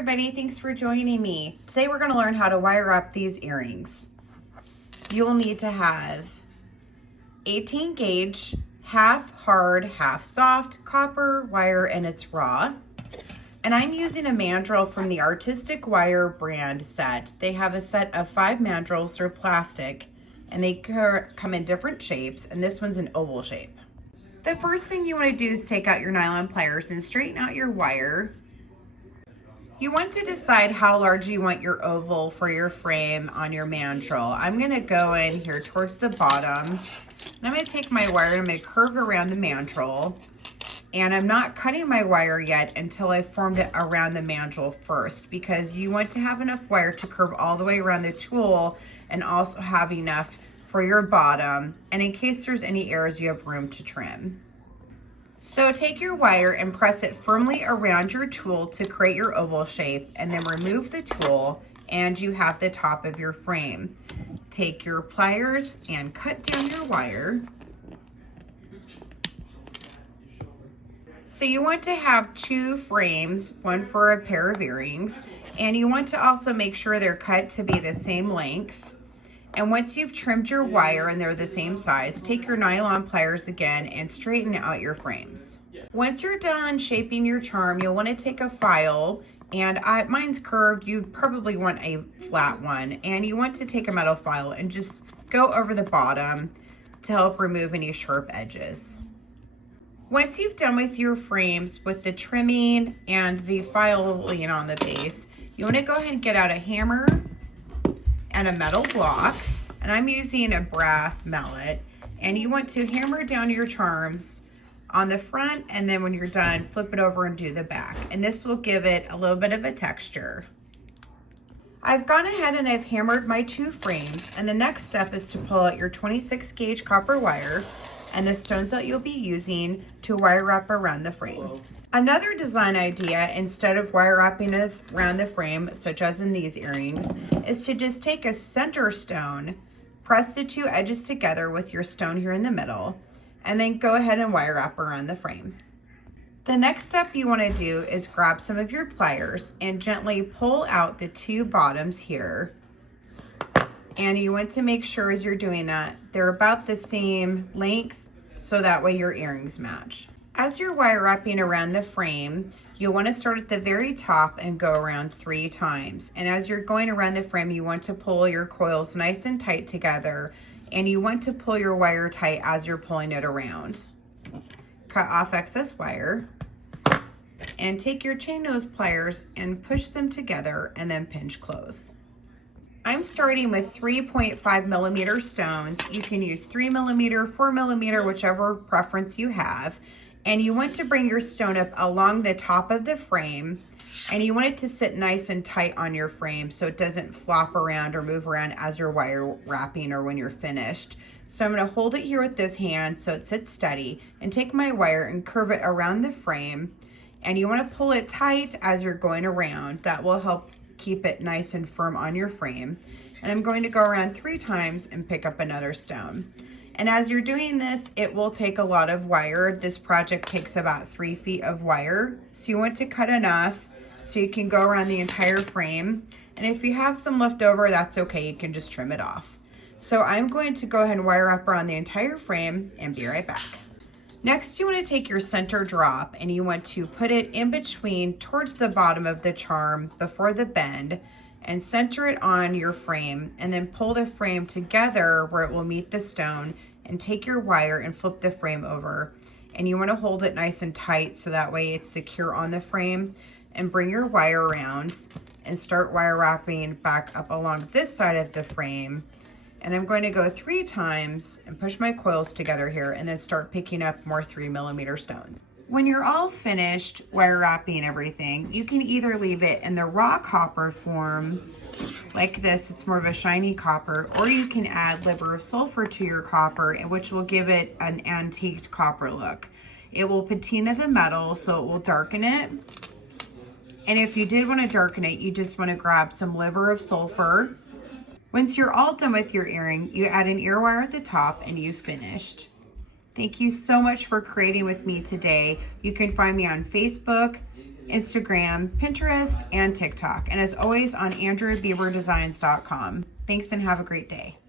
everybody, thanks for joining me. Today we're going to learn how to wire up these earrings. You'll need to have 18 gauge, half hard, half soft copper wire, and it's raw. And I'm using a mandrel from the Artistic Wire brand set. They have a set of 5 mandrels. They're plastic and they come in different shapes, and this one's an oval shape. The first thing you want to do is take out your nylon pliers and straighten out your wire. You want to decide how large you want your oval for your frame on your mandrel. I'm going to go in here towards the bottom, and I'm going to take my wire and I'm going to curve around the mandrel. And I'm not cutting my wire yet until I formed it around the mandrel first, because you want to have enough wire to curve all the way around the tool and also have enough for your bottom. And in case there's any errors, you have room to trim. So take your wire and press it firmly around your tool to create your oval shape, and then remove the tool and you have the top of your frame. Take your pliers and cut down your wire. So you want to have 2 frames, one for a pair of earrings, and you want to also make sure they're cut to be the same length. And once you've trimmed your wire and they're the same size, take your nylon pliers again and straighten out your frames. Once you're done shaping your charm, you'll want to take a file, and mine's curved. You probably want a flat one, and you want to take a metal file and just go over the bottom to help remove any sharp edges. Once you've done with your frames with the trimming and the file laying on the base, you want to go ahead and get out a hammer and a metal block, and I'm using a brass mallet, and you want to hammer down your charms on the front, and then when you're done, flip it over and do the back, and this will give it a little bit of a texture. I've gone ahead and I've hammered my 2 frames, and the next step is to pull out your 26 gauge copper wire and the stones that you'll be using to wire wrap around the frame. Another design idea, instead of wire wrapping around the frame, such as in these earrings, is to just take a center stone, press the 2 edges together with your stone here in the middle, and then go ahead and wire wrap around the frame. The next step you want to do is grab some of your pliers and gently pull out the 2 bottoms here. And you want to make sure as you're doing that, they're about the same length, so that way your earrings match. As you're wire wrapping around the frame, you'll want to start at the very top and go around 3 times. And as you're going around the frame, you want to pull your coils nice and tight together, and you want to pull your wire tight as you're pulling it around. Cut off excess wire and take your chain nose pliers and push them together and then pinch close. I'm starting with 3.5 millimeter stones. You can use 3 millimeter, 4 millimeter, whichever preference you have. And you want to bring your stone up along the top of the frame, and you want it to sit nice and tight on your frame so it doesn't flop around or move around as you're wire wrapping or when you're finished. So I'm going to hold it here with this hand so it sits steady, and take my wire and curve it around the frame, and you want to pull it tight as you're going around. That will help keep it nice and firm on your frame. And I'm going to go around 3 times and pick up another stone. And as you're doing this, it will take a lot of wire. This project takes about 3 feet of wire. So you want to cut enough so you can go around the entire frame. And if you have some left over, that's okay. You can just trim it off. So I'm going to go ahead and wire up around the entire frame and be right back. Next, you want to take your center drop and you want to put it in between towards the bottom of the charm before the bend, and center it on your frame, and then pull the frame together where it will meet the stone, and take your wire and flip the frame over. And you want to hold it nice and tight so that way it's secure on the frame, and bring your wire around and start wire wrapping back up along this side of the frame. And I'm going to go 3 times and push my coils together here, and then start picking up more 3 millimeter stones. When you're all finished wire wrapping everything, you can either leave it in the raw copper form like this, it's more of a shiny copper, or you can add liver of sulfur to your copper, which will give it an antiqued copper look. It will patina the metal, so it will darken it. And if you did want to darken it, you just want to grab some liver of sulfur. Once you're all done with your earring, you add an ear wire at the top and you've finished. Thank you so much for creating with me today. You can find me on Facebook, Instagram, Pinterest, and TikTok. And as always, on andrewbeaverdesigns.com. Thanks and have a great day.